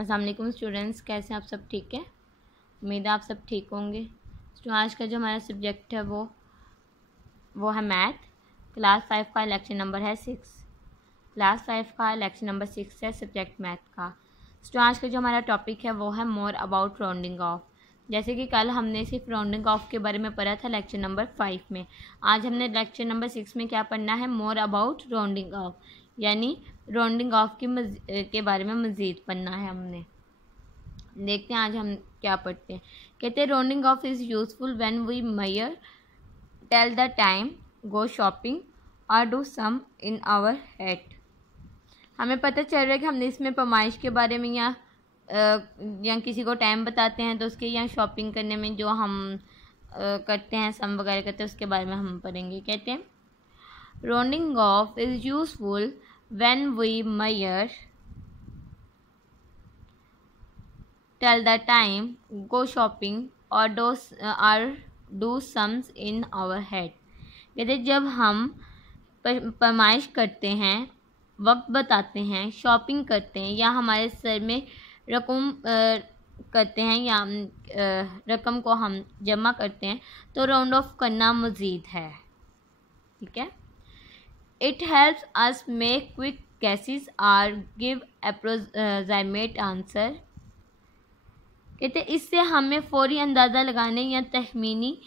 अस्सलाम वालेकुम स्टूडेंट्स, कैसे हैं आप सब? ठीक है, उम्मीद है आप सब ठीक होंगे। तो आज का जो हमारा सब्जेक्ट है वो है मैथ। क्लास 5 का लेक्चर नंबर है 6। क्लास 5 का लेक्चर नंबर 6 है सब्जेक्ट मैथ का। तो आज का जो हमारा टॉपिक है वो है मोर अबाउट राउंडिंग ऑफ। जैसे कि कल हमने सिर्फ राउंडिंग ऑफ के बारे में पढ़ा था लेक्चर नंबर 5 में। आज हमने लेक्चर नंबर 6 में क्या पढ़ना है? मोर अबाउट राउंडिंग ऑफ, यानी राउंडिंग ऑफ के बारे में मज़ीद पढ़ना है हमने। देखते हैं आज हम क्या पढ़ते हैं। कहते हैं rounding off is useful when we measure, tell the time, go shopping और do sum in our head. हमें पता चल रहा है कि हमने इसमें पैमाइश के बारे में या किसी को टाइम बताते हैं तो उसके या शॉपिंग करने में जो हम करते हैं, सम वगैरह करते हैं, उसके बारे में हम पढ़ेंगे। कहते हैं rounding off is useful when we measure, tell the time, go shopping और do sums in our head. कहते जब हम पैमाइश करते हैं, वक्त बताते हैं, शॉपिंग करते हैं या हमारे सर में रकम करते हैं या रकम को हम जमा करते हैं तो राउंड ऑफ करना मज़ीद है। ठीक है। It helps us make quick guesses और गिव अप्रोक्सीमेट आंसर। कहते इससे हमें फौरी अंदाज़ा लगाने या तखमीनी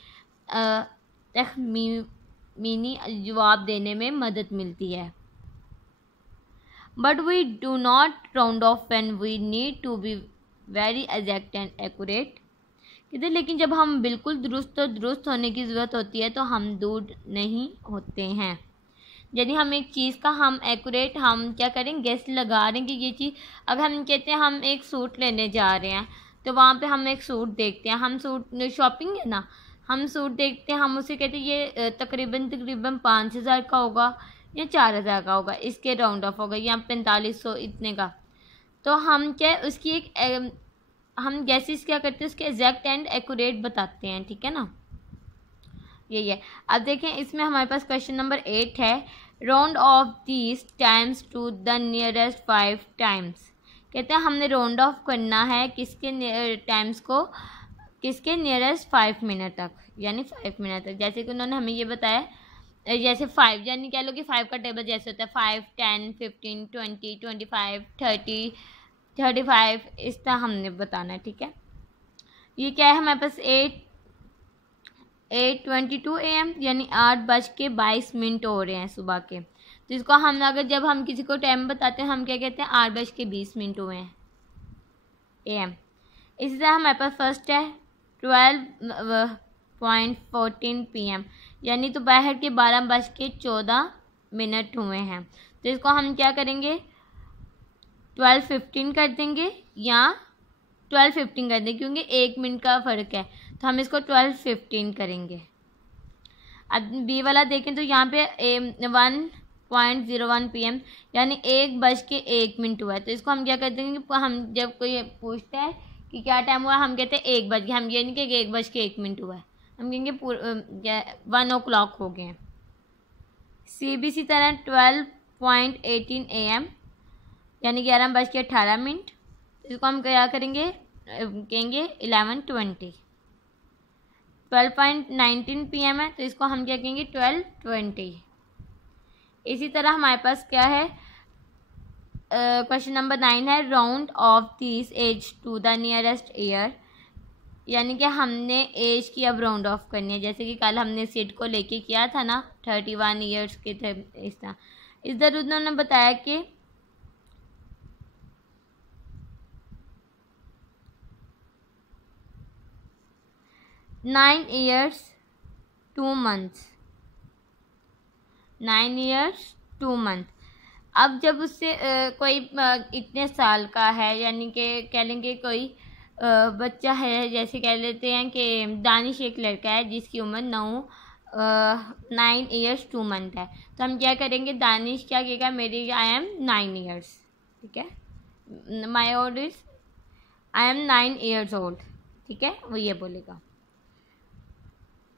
जवाब देने में मदद मिलती है। But we do not round off when we need to be very exact and accurate. कहते लेकिन जब हम बिल्कुल दुरुस्त होने की ज़रूरत होती है तो हम दूर नहीं होते हैं। यदि हम एक चीज़ का हम एक्यूरेट हम क्या करें, गेस लगा रहे हैं कि ये चीज़, अगर हम कहते हैं हम एक सूट लेने जा रहे हैं तो वहाँ पे हम एक सूट देखते हैं, हम सूट शॉपिंग है ना, हम सूट देखते हैं, हम उसे कहते हैं ये तकरीबन 5,000 का होगा या 4,000 का होगा, इसके राउंड ऑफ होगा या 4,500 इतने का। तो हम क्या उसकी हम गैसेस क्या करते हैं, उसके एग्जैक्ट एंड एक्यूरेट बताते हैं। ठीक है ना, यही है। अब देखें इसमें हमारे पास क्वेश्चन नंबर 8 है, round off these times to the nearest 5 times. कहते हैं हमने राउंड ऑफ करना है किसके टाइम्स को, किसके नियरेस्ट 5 मिनट तक, यानी 5 मिनट तक। जैसे कि उन्होंने हमें ये बताया, जैसे 5 यानी कह लो कि 5 का टेबल जैसे होता है 5, 10, 15, 20, 25, 30, 35, इस तरह हमने बताना है। ठीक है। ये क्या है हमारे पास 8:22 AM, यानी 8:22 हो रहे हैं सुबह के। तो इसको हम अगर जब हम किसी को टाइम बताते हैं हम क्या कहते हैं, 8:20 हुए हैं AM। इसी तरह हमारे पास फर्स्ट है 12:14 PM, यानी दोपहर के 12:14 हुए हैं। तो इसको हम क्या करेंगे, 12:15 कर देंगे या 12:15 कर देंगे, क्योंकि 1 मिनट का फ़र्क है तो हम इसको 12:15 करेंगे। अब बी वाला देखें तो यहाँ पे 1:01 PM, यानी 1:01 हुआ है। तो इसको हम क्या कर देंगे, हम जब कोई पूछता है कि क्या टाइम हुआ, हम कहते हैं 1 बज गया, हम ये नहीं कहेंगे 1:01 हुआ है, हम कहेंगे 1 o'clock हो गए हैं। सी भी इसी तरह 12:18 AM, यानी 11:18। इसको हम क्या करेंगे, कहेंगे 11:20। 12:19 PM है तो इसको हम क्या कहेंगे 12:20। इसी तरह हमारे पास क्या है, क्वेश्चन नंबर 9 है, round off this age to the nearest year. यानी कि हमने एज की अब राउंड ऑफ करनी है। जैसे कि कल हमने सिड को लेके किया था ना, 31 ईयर्स के थे। इस तरह इधर उन्होंने बताया कि 9 years 2 months, 9 years 2 month। अब जब उससे कोई इतने साल का है, यानी कि कह लेंगे कोई बच्चा है, जैसे कह लेते हैं कि दानिश एक लड़का है जिसकी उम्र 9 years 2 month है, तो हम क्या करेंगे, दानिश क्या कहेगा, मेरी आई एम 9 years। ठीक है, my old is I am 9 years old। ठीक है, वो ये बोलेगा।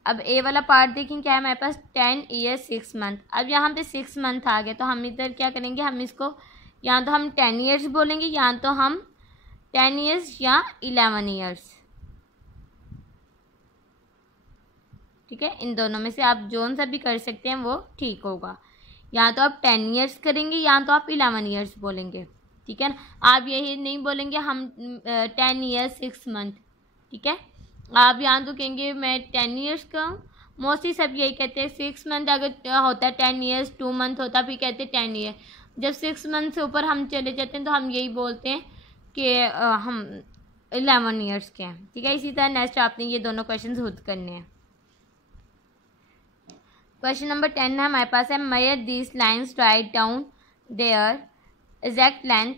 अब ए वाला पार्ट देखें क्या है हमारे पास, 10 years 6 month। अब यहाँ पे 6 month आ गए तो हम इधर क्या करेंगे, हम इसको या तो हम 10 years बोलेंगे या तो हम 10 ईयर्स या 11 ईयर्स। ठीक है, इन दोनों में से आप जोन सा भी कर सकते हैं, वो ठीक होगा। या तो आप 10 ईयर्स करेंगे या तो आप 11 ईयर्स बोलेंगे। ठीक है ना, आप यही नहीं बोलेंगे हम 10 ईयर्स 6 मंथ। ठीक है, आप यहाँ तो कहेंगे मैं 10 ईयर्स का। मोस्टली सब यही कहते हैं 6 मंथ अगर होता है 10 ईयर्स, 2 मंथ होता फिर कहते हैं 10 ईयर। जब 6 मंथ से ऊपर हम चले जाते हैं तो हम यही बोलते हैं कि हम 11 ईयर्स के हैं। ठीक है, इसी तरह नेक्स्ट आपने ये दोनों क्वेश्चन खुद करने हैं। क्वेश्चन नंबर 10 है हमारे पास है, measure these lines, right down their exact length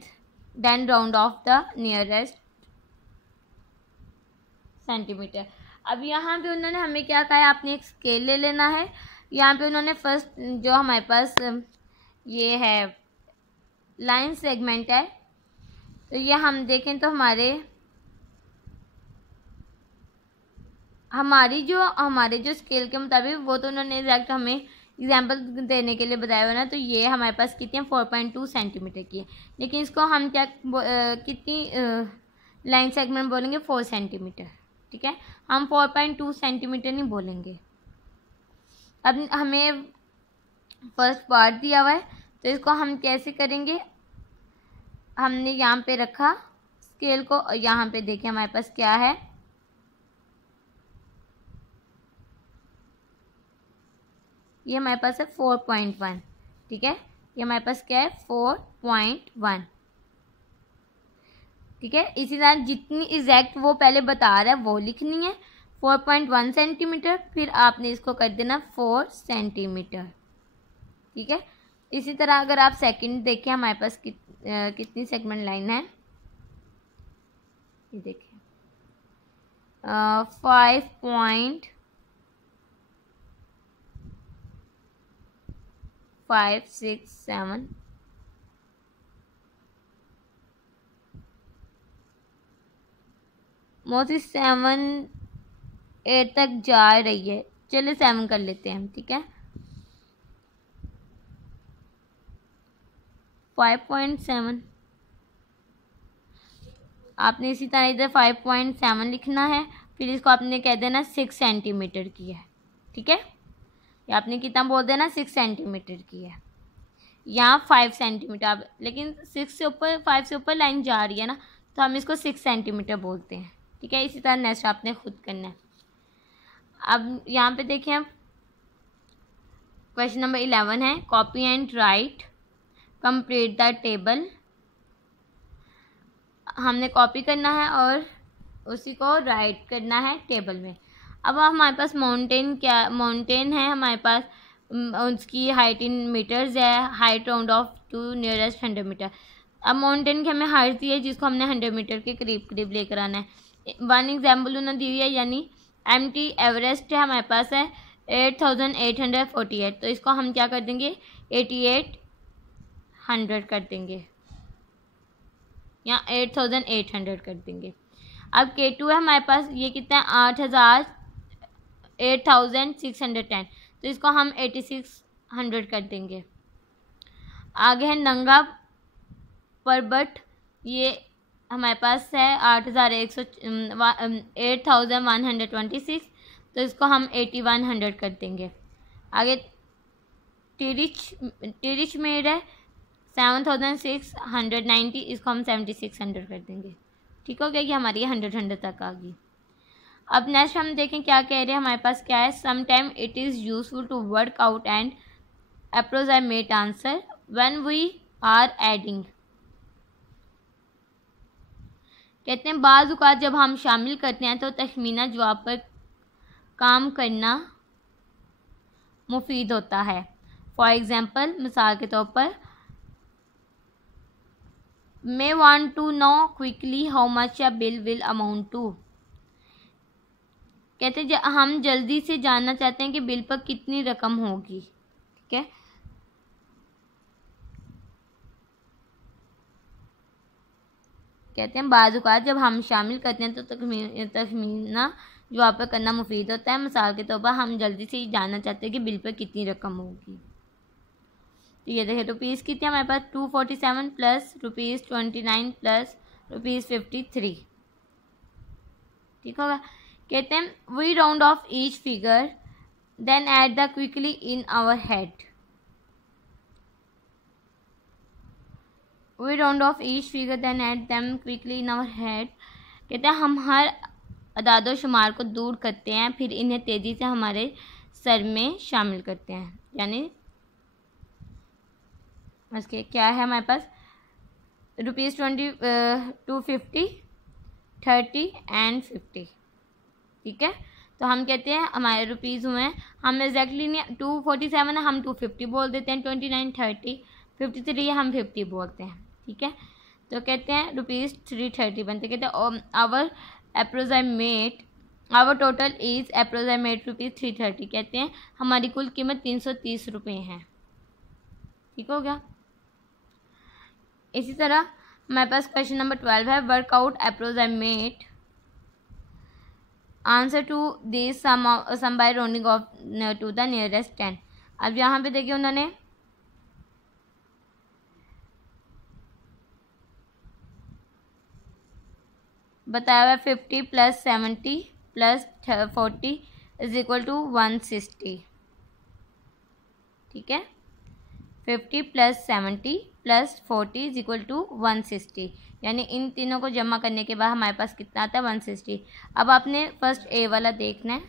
then round off the nearest centimetre. अब यहाँ पे उन्होंने हमें क्या कहा है, आपने एक स्केल ले लेना है। यहाँ पे उन्होंने फर्स्ट जो हमारे पास ये है लाइन सेगमेंट है, तो ये हम देखें तो हमारे जो स्केल के मुताबिक वो तो उन्होंने एग्जैक्ट हमें एग्जाम्पल देने के लिए बताया हुआ ना, तो ये हमारे पास कितनी है 4.2 सेंटीमीटर की है। लेकिन इसको हम क्या कितनी लाइन सेगमेंट बोलेंगे 4 सेंटीमीटर। ठीक है, हम 4.2 सेंटीमीटर नहीं बोलेंगे। अब हमें फर्स्ट पार्ट दिया हुआ है, तो इसको हम कैसे करेंगे, हमने यहाँ पे रखा स्केल को, यहाँ पे देखें हमारे पास क्या है, ये हमारे पास है 4.1। ठीक है, ये हमारे पास क्या है 4.1। ठीक है, इसी तरह जितनी एग्जैक्ट वो पहले बता रहा है वो लिखनी है 4.1 सेंटीमीटर, फिर आपने इसको कर देना 4 सेंटीमीटर। ठीक है, इसी तरह अगर आप सेकंड देखें हमारे पास कितनी सेगमेंट लाइन है, ये देखें 5.567 मोस्टली 7 8 तक जा रही है। चलिए 7 कर लेते हैं। ठीक है, 5.7 आपने इसी तरह इधर 5.7 लिखना है, फिर इसको आपने कह देना 6 सेंटीमीटर की है। ठीक है, या आपने कितना बोल देना 6 सेंटीमीटर की है, यहाँ 5 सेंटीमीटर। आप लेकिन 6 से ऊपर 5 से ऊपर लाइन जा रही है ना, तो हम इसको 6 सेंटीमीटर बोलते हैं। ठीक है, इसी तरह नेक्स्ट आपने खुद करना है। अब यहाँ पे देखें, अब क्वेश्चन नंबर 11 है, copy and right complete the table. हमने कॉपी करना है और उसी को राइट करना है टेबल में। अब हमारे पास माउंटेन है हमारे पास, उसकी हाइट इन मीटर्स है, height round off to nearest 100 metre. अब माउंटेन की हमें हाइट दी है जिसको हमने 100 मीटर के करीब करीब लेकर आना है। 1 एग्जाम्पल उन्होंने दी हुई है, यानी एमटी एवरेस्ट है हमारे पास है 8848, तो इसको हम क्या कर देंगे 8800 कर देंगे या 8800 कर देंगे। अब K2 है हमारे पास, ये कितना है 8610, तो इसको हम 8600 कर देंगे। आगे है नंगा पर्वत, ये हमारे पास है 8126, तो इसको हम 8100 कर देंगे। आगे टिरिच मेड है 7690, इसको हम 7600 कर देंगे। ठीक हो गया, कि हमारी 100 तक आ गई। अब नेक्स्ट हम देखें क्या कह रहे हैं, हमारे पास क्या है, sometime it is useful to work out and approximate answer when we are adding. कहते हैं बाज़ औक़ात जब हम शामिल करते हैं तो तखमीना जवाब पर काम करना मुफीद होता है। फॉर एग्ज़ाम्पल, मिसाल के तौर पर, may want to know quickly how much a bill will amount to. कहते हैं हम जल्दी से जानना चाहते हैं कि बिल पर कितनी रकम होगी। ठीक है, कहते हैं बाज़ औक़ात जब हम शामिल करते हैं तो तखमीना जवाब पर करना मुफीद होता है। मिसाल के तौर पर हम जल्दी से ही जानना चाहते हैं कि बिल पर कितनी रकम होगी। तो ये देखिए रुपीज़ कितने हमारे पास 247 प्लस रुपीज़ 29 प्लस ₹53। ठीक होगा। कहते हैं we round off each figure then add the quickly in our head. We round off each figure then add them quickly in our head. कहते हैं हम हर अदादो शुमार को दूर करते हैं, फिर इन्हें तेज़ी से हमारे सर में शामिल करते हैं। यानी इसके क्या है हमारे पास ₹250, 30 एंड 50। ठीक है, तो हम कहते हैं हमारे रुपीज़ हुए हैं, हम एग्जैक्टली नहीं 247 है, हम 250 बोल देते हैं, 29, 30, 53 हम 50 बोलते हैं। ठीक है, तो कहते हैं ₹330 बनते। कहते हैं our approximate our total is approximate ₹330। कहते हैं हमारी कुल कीमत ₹330 है। ठीक हो गया। इसी तरह हमारे पास क्वेश्चन नंबर 12 है, work out approximate answer to this sum by rounding off to the nearest 10। अब यहाँ पे देखिए उन्होंने बताया हुआ 50 + 70 + 40 = 160। ठीक है, 50 + 70 + 40 = 160। यानी इन तीनों को जमा करने के बाद हमारे पास कितना आता है 160। अब आपने फर्स्ट ए वाला देखना है।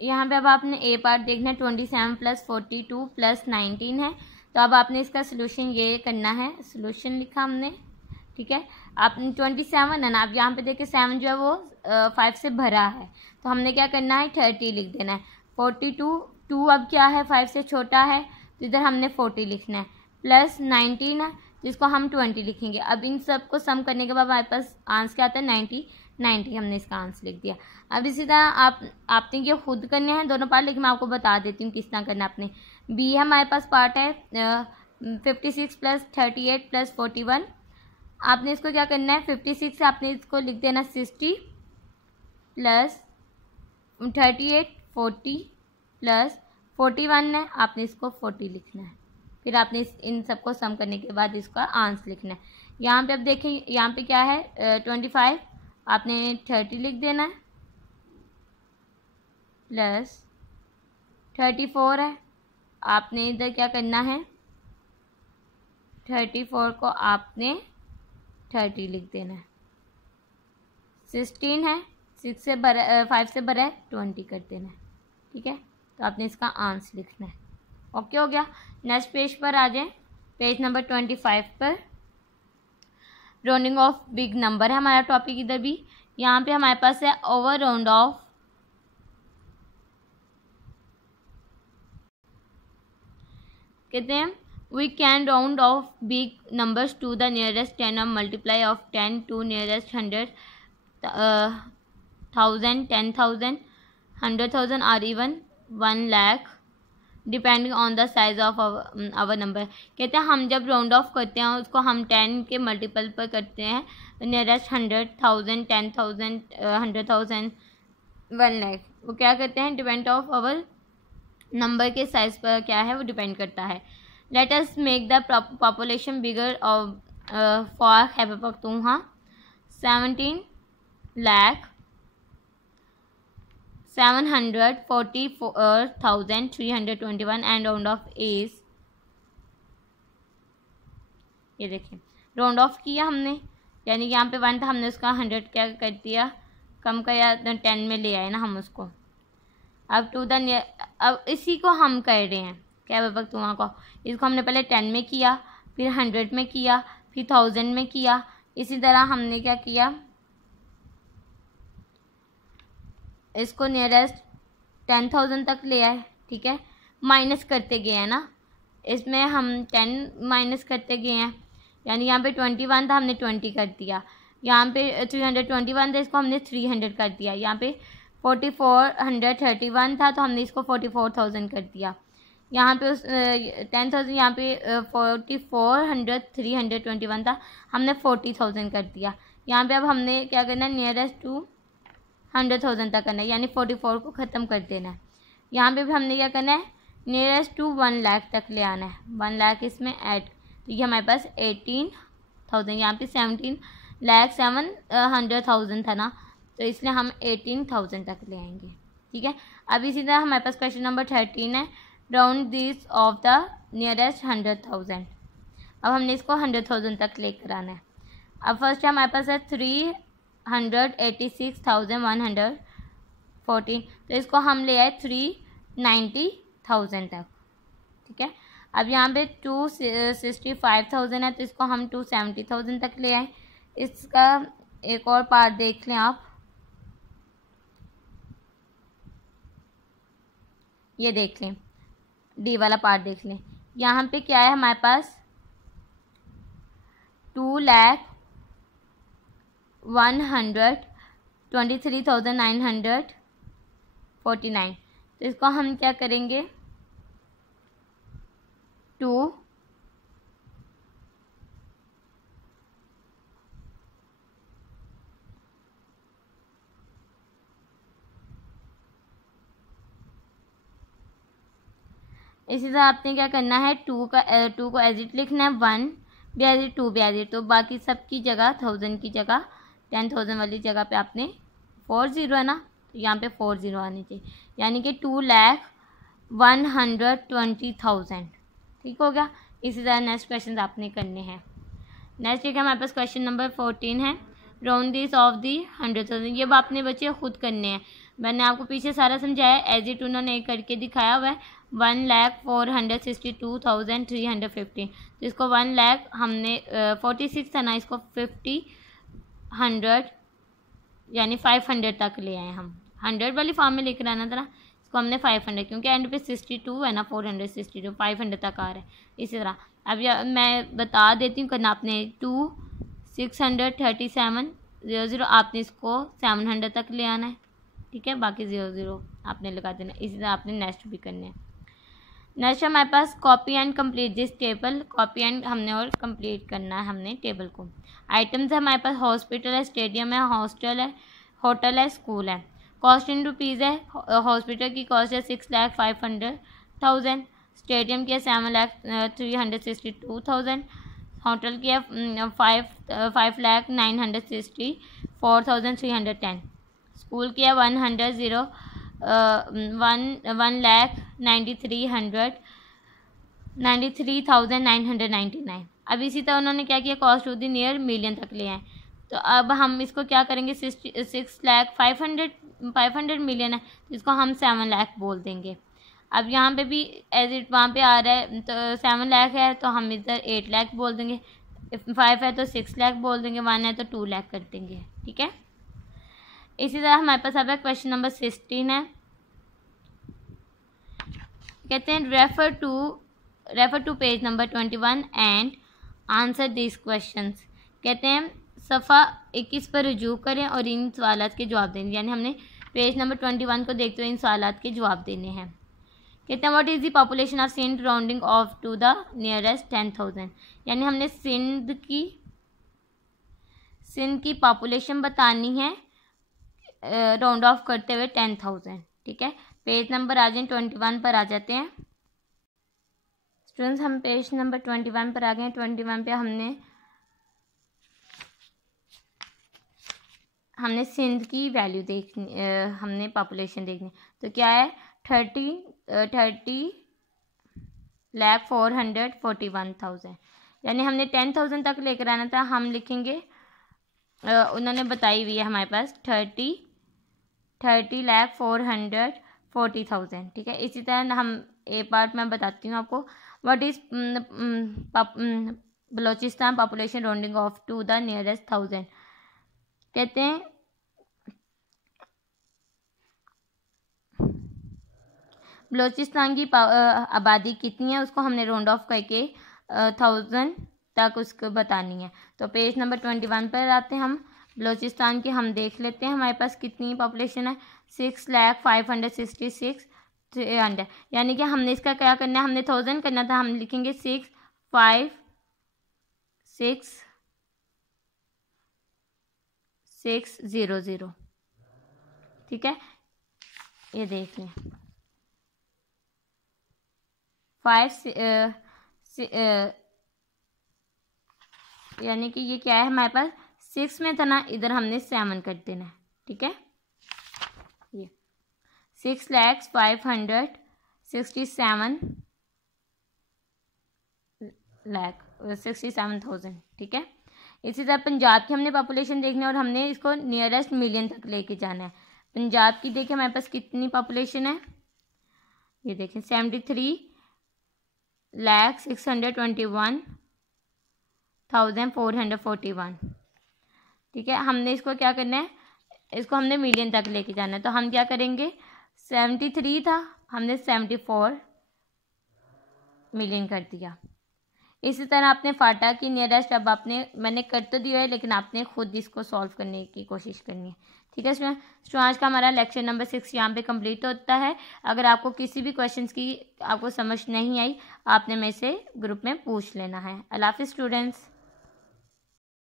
यहाँ पे अब आपने ए पार्ट देखना है, 27 + 42 + 19 है। तो अब आपने इसका सोल्यूशन ये करना है, सोल्यूशन लिखा हमने। ठीक है, आपने 27 है ना, अब यहाँ पे देखिए 7 जो है वो 5 से भरा है, तो हमने क्या करना है 30 लिख देना है। 42 2 अब क्या है 5 से छोटा है, तो इधर हमने 40 लिखना है, प्लस 19 है जिसको हम 20 लिखेंगे। अब इन सब को सम करने के बाद हमारे पास आंसर क्या आता है 90 हमने इसका आंसर लिख दिया। अब इसी तरह आपने ये खुद करने हैं दोनों पार्ट, लेकिन मैं आपको बता देती हूँ किस तरह करना है। आपने बी है हमारे पास पार्ट है 56 + 38 + 41। आपने इसको क्या करना है 56 से आपने इसको लिख देना 60 + 38 40 + 41 है, आपने इसको 40 लिखना है। फिर आपने इन सबको सम करने के बाद इसका आंसर लिखना है। यहाँ पे अब देखें यहाँ पे क्या है 25, आपने 30 लिख देना है, प्लस 34 है, आपने इधर क्या करना है 34 को आपने 30 लिख देना है। 16 है 6 से भरा 5 से भरा है 20 कर देना है। ठीक है, तो आपने इसका आंसर लिखना है। ओके हो गया। नेक्स्ट पेज पर आ जाएं, पेज नंबर 25 पर राउंडिंग ऑफ बिग नंबर है हमारा टॉपिक। इधर भी यहाँ पे हमारे पास है ओवर राउंड ऑफ कहते हैं we can round off big numbers to the nearest 10 और मल्टीप्लाई ऑफ 10 टू नियरेस्ट 100, 1000, 10,000, 100,000 और even 1 lakh depending on the size of our number. कहते हैं हम जब राउंड ऑफ करते हैं उसको हम 10 के मल्टीपल पर करते हैं, नियरेस्ट 100,000, 10,000, 100,000, 1 लाख, वो क्या करते हैं डिपेंड ऑफ आवर नंबर के साइज पर क्या है वो डिपेंड करता है। Let us make the population bigger of for Khyber Pakhtunkhwa 17,744,321 and round of is, ये देखिए राउंड ऑफ किया हमने, यानी यहाँ पे 1 था हमने उसका 100 क्या कर दिया कम किया 10 में ले आए ना हम उसको। अब अब इसी को हम कर रहे हैं क्या पख्तूनख्वा को, इसको हमने पहले 10 में किया, फिर 100 में किया, फिर 1000 में किया। इसी तरह हमने क्या किया इसको नियरेस्ट 10,000 तक ले आए। ठीक है, माइनस करते गए हैं ना, इसमें हम 10 माइनस करते गए हैं, यानी यहाँ पे 21 था हमने 20 कर दिया, यहाँ पे 321 था इसको हमने 300 कर दिया, यहाँ पे 4431 था तो हमने इसको 44,000 कर दिया, यहाँ पे उस 10,000 यहाँ पे 4400 321 था हमने 40,000 कर दिया। यहाँ पे अब हमने क्या करना है नियरेस्ट टू 100,000 तक करना है, यानी 44 को ख़त्म कर देना है। यहाँ पे भी हमने क्या करना है नियरेस्ट टू 1 लाख तक ले आना है, 1 लाख इसमें ऐड, तो ये हमारे पास 18,000, यहाँ पे 17,700,000 था ना, तो इसलिए हम 18,000 तक ले आएंगे। ठीक है, अब इसी तरह हमारे पास क्वेश्चन नंबर 13 है, round this of the nearest 100,000। अब हमने इसको 100,000 तक लेकर आना है। अब फर्स्ट हमारे पास है 386,114, तो इसको हम ले आए 390,000 तक। ठीक है, अब यहाँ पे 265,000 है, तो इसको हम 270,000 तक ले आए। इसका एक और पार्ट देख लें आप, ये देख लें, डी वाला पार्ट देख लें। यहाँ पे क्या है हमारे पास 2,123,949, तो इसको हम क्या करेंगे, 2 इसी तरह आपने क्या करना है, 2 को एज इट लिखना है, 1 भी एज इट, 2 भी एज इट, तो बाकी सब की जगह 1000 की जगह 10,000 वाली जगह पे आपने 40 है ना, तो यहाँ पे 40 आनी चाहिए, यानी कि 2,120,000। ठीक हो गया। इसी तरह नेक्स्ट क्वेश्चन आपने करने हैं। नेक्स्ट ठीक है, हमारे पास क्वेश्चन नंबर 14 है, राउंड दिस ऑफ दी 100,000। ये बात बच्चे खुद करने हैं, मैंने आपको पीछे सारा समझाया, एज इट उन्होंने करके दिखाया हुआ है। 1,462,315, तो इसको 1 लाख हमने 46 था ना, इसको 100 यानी 500 तक ले आए हम, 100 वाली फॉर्म में लेकर आना था ना, इसको हमने 500, क्योंकि एंड पे 62 है ना, 462, 500 तक आ रहा है। इसी तरह अब मैं बता देती हूँ करना आपने 2,637,00, आपने इसको 700 तक ले आना है। ठीक है, बाकी 00 आपने लगा देना। इसी तरह आपने नेक्स्ट भी करने हैं। नेक्स्ट हमारे पास copy and complete this table, copy and हमने और कंप्लीट करना है हमने टेबल को। आइटम्स है हमारे पास, हॉस्पिटल है, स्टेडियम है, हॉस्टल है, होटल है, स्कूल है। कॉस्ट इन रुपीज़ है, हॉस्पिटल की कॉस्ट है 6,05,000, स्टेडियम की है 7,03,62,000, होटल की है 5,09,64,310, स्कूल की है 1,93,999। अब इसी तरह उन्होंने क्या किया, cost to the near million तक ले आए। तो अब हम इसको क्या करेंगे, 6,05,000 मिलियन है, तो इसको हम 7 लाख बोल देंगे। अब यहाँ पे भी एज इट वहाँ पे आ रहा है, तो 7 लाख है तो हम इधर 8 लाख बोल देंगे, 5 है तो 6 लाख बोल देंगे, 1 है तो 2 लाख कर देंगे। ठीक है, इसी तरह हमारे पास अब क्वेश्चन नंबर 16 है, कहते हैं refer to page number 21 and answer this questions. कहते हैं सफ़ा 21 पर रुजू करें और इन सवालात के जवाब दें, यानी हमने पेज नंबर 21 को देखते हुए इन सवालात के जवाब देने हैं। कहते हैं what is the population of Sindh rounding off to the nearest 10,000, यानी हमने सिंध की पॉपुलेशन बतानी है राउंड ऑफ करते हुए 10,000। ठीक है, पेज नंबर आ जाए 21 पर आ जाते हैं स्टूडेंट्स, हम पेज नंबर 21 पर आ गए। 21 पे हमने सिंध की वैल्यू देखनी, हमने पॉपुलेशन देखनी, तो क्या है 30,04,41,000, यानी हमने 10,000 तक लेकर आना था। हम लिखेंगे, उन्होंने बताई हुई है हमारे पास 30,04,40,000। ठीक है, इसी तरह हम ए पार्ट में बताती हूँ आपको, what is Balochistan population rounding off to the nearest 1,000। कहते हैं बलोचिस्तान की आबादी कितनी है, उसको हमने राउंड ऑफ करके 1,000 तक उसको बतानी है। तो पेज नंबर 21 पर आते हैं हम, बलोचिस्तान की हम देख लेते हैं हमारे पास कितनी पॉपुलेशन है, 6,05,66,300, यानी कि हमने इसका क्या करना है, हमने 1,000 करना था, हम लिखेंगे 6,5,6,6,0,0। ठीक है, ये देख लें, 5 यानी कि ये क्या है हमारे पास 6 में था ना, इधर हमने 7 कर देना है, ठीक है। ये 6,567,000, ठीक है। इसी तरह पंजाब की हमने पॉपुलेशन देखनी है और हमने इसको नियरेस्ट मिलियन तक लेके जाना है। पंजाब की देखिए हमारे पास कितनी पॉपुलेशन है, ये देखें 73,621,441, ठीक है। हमने इसको क्या करना है, इसको हमने मिलियन तक लेके जाना है, तो हम क्या करेंगे 73 था, हमने 74 मिलियन कर दिया। इसी तरह आपने फाटा की नियरेस्ट, अब मैंने कर तो दिया है लेकिन आपने खुद इसको सॉल्व करने की कोशिश करनी है, ठीक है। स्टूडेंट आज का हमारा लेक्चर नंबर 6 यहाँ पे कंप्लीट होता है। अगर आपको किसी भी क्वेश्चंस की आपको समझ नहीं आई, आपने मेरे से ग्रुप में पूछ लेना है। अल्लाह हाफिज़ स्टूडेंट्स।